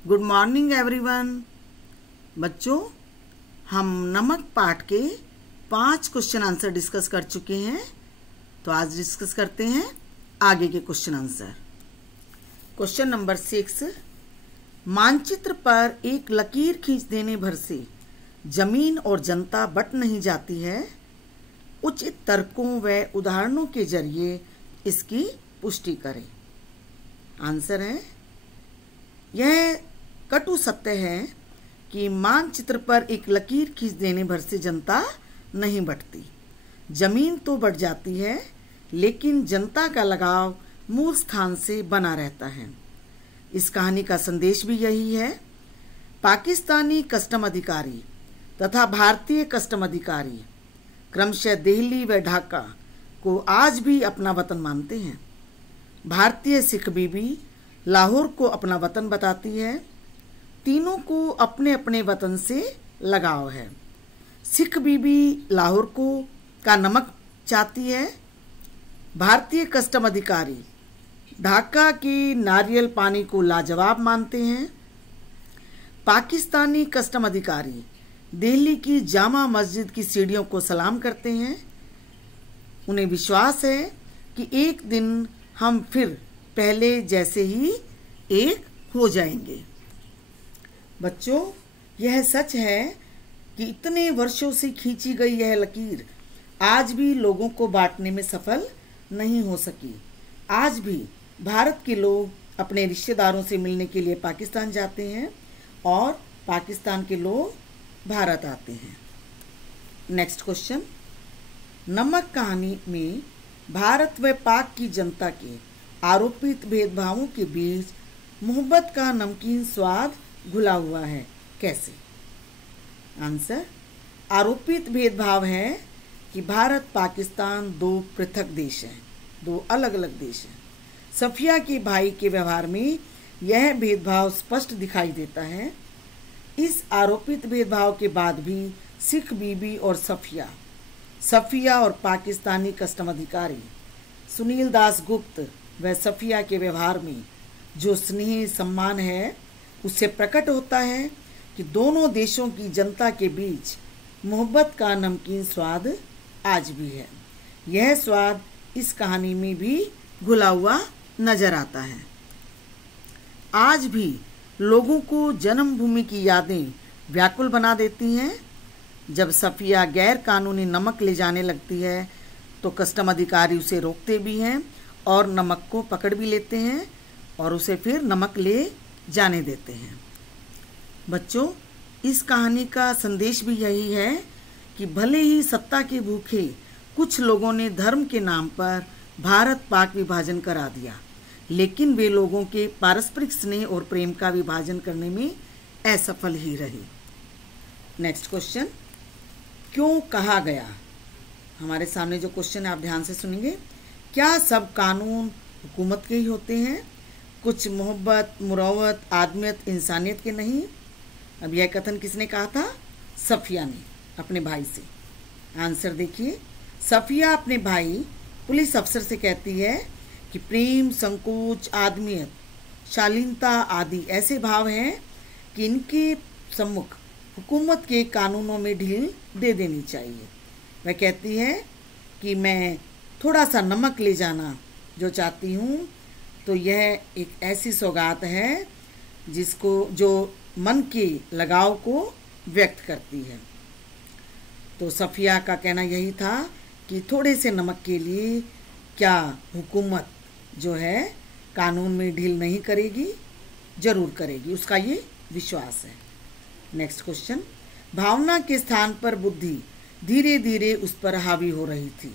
Good morning everyone. बच्चों, हम नमक पाठ के 5 क्वेश्चन आंसर डिस्कस कर चुके हैं। तो आज डिस्कस करते हैं आगे के क्वेश्चन आंसर। क्वेश्चन नंबर 6, मानचित्र पर एक लकीर खींच देने भर से जमीन और जनता बट नहीं जाती है। उचित तर्कों व उदाहरणों के जरिए इसकी पुष्टि करें। आंसर है, यह कटु सत्य है कि मानचित्र पर एक लकीर खींच देने भर से जनता नहीं बढ़ती। जमीन तो बढ़ जाती है, लेकिन जनता का लगाव मूल स्थान से बना रहता है। इस कहानी का संदेश भी यही है। पाकिस्तानी कस्टम अधिकारी तथा भारतीय कस्टम अधिकारी क्रमशः दिल्ली व ढाका को आज भी अपना वतन मानते हैं। भारतीय सिख बीबी लाहौर को अपना वतन बताती है। तीनों को अपने अपने वतन से लगाव है। सिख बीबी लाहौर का नमक चाहती है। भारतीय कस्टम अधिकारी ढाका के नारियल पानी को लाजवाब मानते हैं। पाकिस्तानी कस्टम अधिकारी दिल्ली की जामा मस्जिद की सीढ़ियों को सलाम करते हैं। उन्हें विश्वास है कि एक दिन हम फिर पहले जैसे ही एक हो जाएंगे। बच्चों, यह सच है कि इतने वर्षों से खींची गई यह लकीर आज भी लोगों को बांटने में सफल नहीं हो सकी। आज भी भारत के लोग अपने रिश्तेदारों से मिलने के लिए पाकिस्तान जाते हैं और पाकिस्तान के लोग भारत आते हैं। नेक्स्ट क्वेश्चन, नमक कहानी में भारत व पाक की जनता के आरोपित भेदभावों के बीच मोहब्बत का नमकीन स्वाद घुला हुआ है, कैसे? आंसर, आरोपित भेदभाव है कि भारत पाकिस्तान दो पृथक देश हैं, दो अलग अलग देश हैं। सफिया के भाई के व्यवहार में यह भेदभाव स्पष्ट दिखाई देता है। इस आरोपित भेदभाव के बाद भी सिख बीबी और सफिया और पाकिस्तानी कस्टम अधिकारी सुनील दास गुप्त व सफिया के व्यवहार में जो स्नेह सम्मान है, उससे प्रकट होता है कि दोनों देशों की जनता के बीच मोहब्बत का नमकीन स्वाद आज भी है। यह स्वाद इस कहानी में भी घुला हुआ नजर आता है। आज भी लोगों को जन्मभूमि की यादें व्याकुल बना देती हैं। जब सफिया गैर कानूनी नमक ले जाने लगती है तो कस्टम अधिकारी उसे रोकते भी हैं और नमक को पकड़ भी लेते हैं और उसे फिर नमक ले जाने देते हैं। बच्चों, इस कहानी का संदेश भी यही है कि भले ही सत्ता के भूखे कुछ लोगों ने धर्म के नाम पर भारत पाक विभाजन करा दिया, लेकिन वे लोगों के पारस्परिक स्नेह और प्रेम का विभाजन करने में असफल ही रहे। नेक्स्ट क्वेश्चन, क्यों कहा गया? हमारे सामने जो क्वेश्चन है आप ध्यान से सुनेंगे। क्या सब कानून हुकूमत के ही होते हैं? कुछ मोहब्बत, मुरव्वत, आदमियत, इंसानियत के नहीं? अब यह कथन किसने कहा था? सफिया ने अपने भाई से। आंसर देखिए, सफिया अपने भाई पुलिस अफसर से कहती है कि प्रेम, संकोच, आदमियत, शालीनता आदि ऐसे भाव हैं कि इनके सम्मुख हुकूमत के कानूनों में ढील दे देनी चाहिए। वह कहती है कि मैं थोड़ा सा नमक ले जाना जो चाहती हूँ, तो यह एक ऐसी सौगात है जो मन के लगाव को व्यक्त करती है। तो सफिया का कहना यही था कि थोड़े से नमक के लिए क्या हुकूमत जो है कानून में ढील नहीं करेगी? जरूर करेगी, उसका ये विश्वास है। नेक्स्ट क्वेश्चन, भावना के स्थान पर बुद्धि धीरे धीरे उस पर हावी हो रही थी।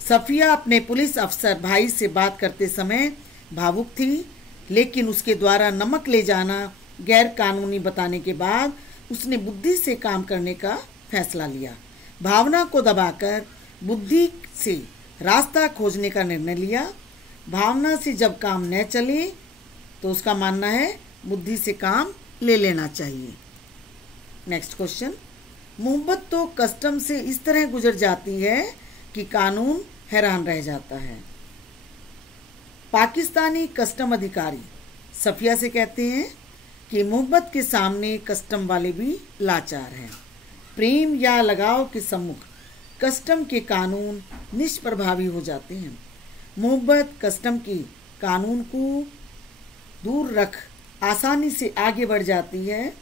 सफिया अपने पुलिस अफसर भाई से बात करते समय भावुक थी, लेकिन उसके द्वारा नमक ले जाना गैर कानूनी बताने के बाद उसने बुद्धि से काम करने का फैसला लिया। भावना को दबाकर बुद्धि से रास्ता खोजने का निर्णय लिया। भावना से जब काम न चले तो उसका मानना है बुद्धि से काम ले लेना चाहिए। नेक्स्ट क्वेश्चन, मोहब्बत तो कस्टम से इस तरह गुजर जाती है कि कानून हैरान रह जाता है। पाकिस्तानी कस्टम अधिकारी सफिया से कहते हैं कि मोहब्बत के सामने कस्टम वाले भी लाचार हैं। प्रेम या लगाव के सम्मुख कस्टम के कानून निष्प्रभावी हो जाते हैं। मोहब्बत कस्टम के कानून को दूर रख आसानी से आगे बढ़ जाती है।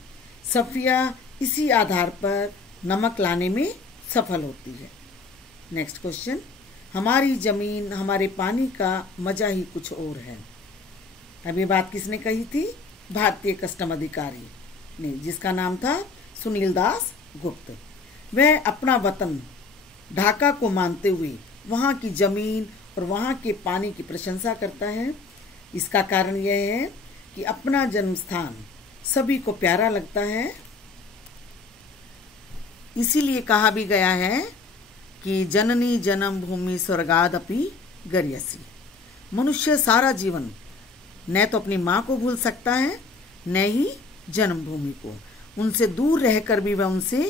सफिया इसी आधार पर नमक लाने में सफल होती है। नेक्स्ट क्वेश्चन, हमारी ज़मीन हमारे पानी का मज़ा ही कुछ और है। अब ये बात किसने कही थी? भारतीय कस्टम अधिकारी ने, जिसका नाम था सुनील दास गुप्त। वह अपना वतन ढाका को मानते हुए वहाँ की ज़मीन और वहाँ के पानी की प्रशंसा करता है। इसका कारण यह है कि अपना जन्म स्थान सभी को प्यारा लगता है। इसीलिए कहा भी गया है कि जननी जन्म भूमि स्वर्गादपि गर्यसी। मनुष्य सारा जीवन न तो अपनी माँ को भूल सकता है, न ही जन्मभूमि को। उनसे दूर रहकर भी वह उनसे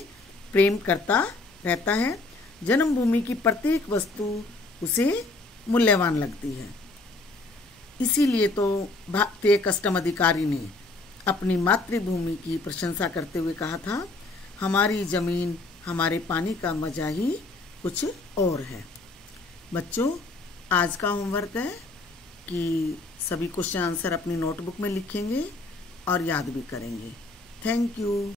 प्रेम करता रहता है। जन्मभूमि की प्रत्येक वस्तु उसे मूल्यवान लगती है। इसीलिए तो भारतीय कस्टम अधिकारी ने अपनी मातृभूमि की प्रशंसा करते हुए कहा था, हमारी ज़मीन हमारे पानी का मज़ा ही कुछ और है। बच्चों, आज का होमवर्क है कि सभी क्वेश्चन आंसर अपनी नोटबुक में लिखेंगे और याद भी करेंगे। Thank you.